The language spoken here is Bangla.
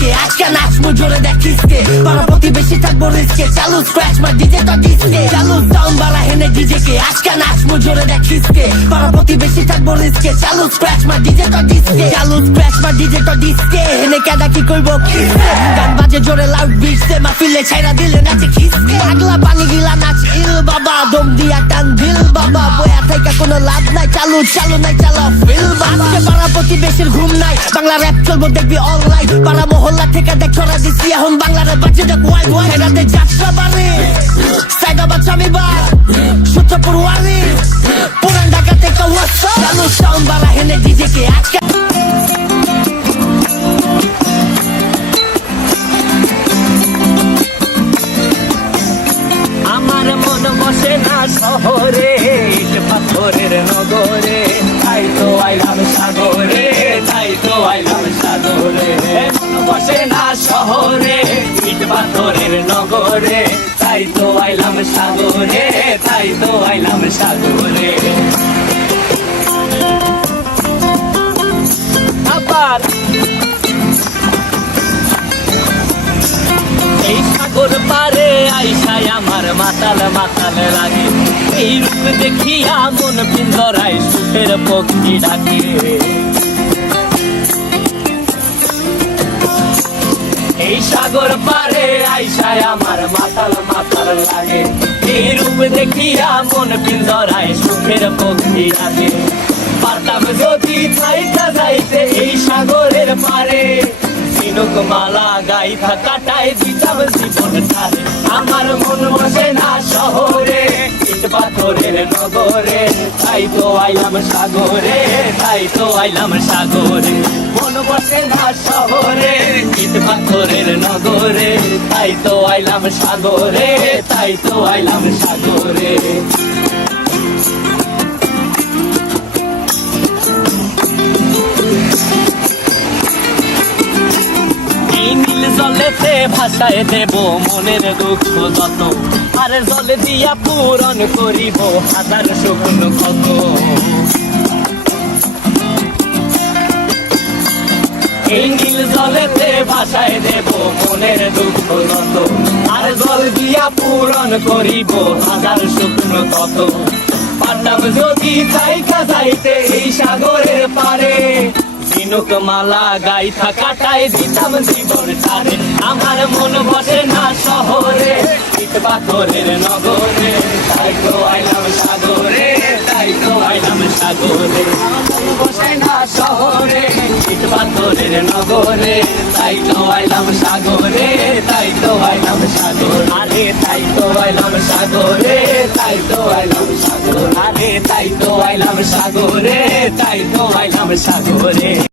ডিজেকে আজকে নাচবো জোরে দেখিসকে পাড়া প্রতিবেশী থাকবো রিস্কে চালু স্ক্র্যাচ মার ডিজে তো ডিস্কে চালু সাউন্ড বাড়া হেনে ডিজেকে আজকে নাচবো জোরে দেখিসকে পাড়া প্রতিবেশী থাকবো রিস্কে চালু স্ক্র্যাচ মার ডিজে তো ডিস্কে চালু স্ক্র্যাচ মার ডিজে তো ডিস্কে হেনে কেডা কি কইবো কিসকে গান বাজে জোরে লাউড বিটসে মাহফিলে ছাইরা দিলে নাচে খিসকে আগলা পানি গিলা নাচ ইল বাবা দম দিয়া টান দিল বাবা বয়া থেকে কোনো লাভ নাই চালু নাই চালা ফিল বাবা আজকে পাড়া প্রতিবেশীর ঘুম নাই বাংলা র‍্যাপ চলবো দেখবি অনলাইন পাড়া মহল্লা থেকে দেখ ছড়া দিছি এখন বাংলার বাজে দেখ ওয়াই ওয়াই এরাতে যাত্রা বাড়ি সাইদাবাদ স্বামীবার সূত্রপুর ওয়ারি পুরান ঢাকা থেকে ওয়াসা চালু সাউন্ড বাড়া হেনে ডিজেকে আজকে আমার মন বসে না শহরে ইট পাথরের নগরে তাই তো আইলাম সাগরে তাই তো আইলাম সাগরে মন বসে না শহরে ইট পাথরের নগরে তাই তো আইলাম সাগরে তাই তো আইলাম সাগরে আবার এই সাগর পারে আইসায় আমার মাতাল মাতাল লাগে এই রূপ দেখিয়া মন পিঞ্জরায় সুখের পক্ষী ডাকে এই সাগর পারে আইসায় আমার মাতাল মাতাল লাগে এই রূপ দেখিয়া মন পিঞ্জরায় সুখের পক্ষী ডাকে পারতাম যদি থাইকা যাইতে এই সাগরের পারে ঝিনুক মালা গাইথা কাটায় দিতাম জীবনটারে আমার মন বসে না শহরে ইট পাথরের নগরে তাই তো আইলাম সাগরে তাই তো আইলাম সাগরে মন বসে না শহরে ইট পাথরের নগরে তাই তো আইলাম সাগরে তাই তো আইলাম সাগরে জলেতে ভাষায় দেব মনের দুঃখ যত আর জলে দিয়া পূরণ করিব হাজার শুকনো ক্ষত এই নীল জলেতে ভাষায় দেব মনের দুঃখ যত আর জল দিয়া পূরণ করিব হাজার শুকনো ক্ষত পারতাম যদি থাইকা যাইতে এই সাগরের পারে ঝিনুক মালা গাইথা কাটায় দিতাম জীবনটারে আমার মন বসে না শহরে ইট পাথরের নগরে তাই তো আইলাম সাগরে তাই তো আইলাম সাগরে মন বসে না শহরে ইট পাথরের নগরে তাই তো আইলাম সাগরে তাই তো আইলাম সাগর আরে তাই তো আইলাম সাগরে তাই তো আইলাম সাগর আরে তাই তো আইলাম সাগরে তাই তো আইলাম সাগরে